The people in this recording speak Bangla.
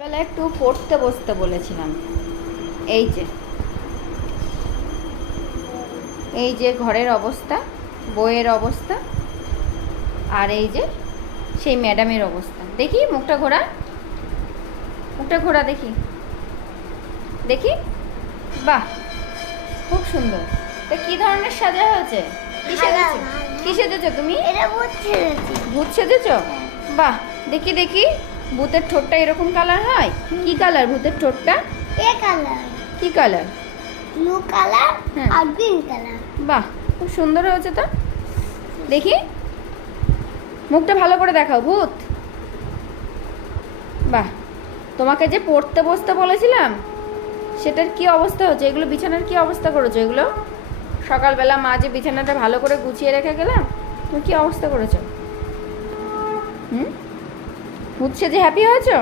বেলা একটু পড়তে বসতে বলেছিলাম। এই যে ঘরের অবস্থা, বইয়ের অবস্থা, আর এই যে সেই ম্যাডামের অবস্থা। দেখি মুখটা ঘোরা, দেখি দেখি। বাহ, খুব সুন্দর। তা কি ধরনের সাজা হয়েছে? কি সেজেছো তুমি? ভূত সেজেছো? বাহ, দেখি দেখি। ভূতের ঠোঁটটা এরকম কালার হয়? কি কালার ভূতের ঠোঁটটা? কি কালার? ব্লু কালার আর গ্রিন কালার। বাহ, খুব সুন্দর হয়েছে তো। দেখি মুখটা ভালো করে দেখাও ভূত। বাহ, তোমাকে যে পড়তে বসতে বলেছিলাম সেটার কি অবস্থা হচ্ছে? এগুলো বিছানার কি অবস্থা করেছো? এগুলো সকালবেলা মা যে বিছানাটা ভালো করে গুছিয়ে রেখে গেলাম, তুমি কি অবস্থা করেছো? ভূত সেজে হ্যাপি হয়েছো?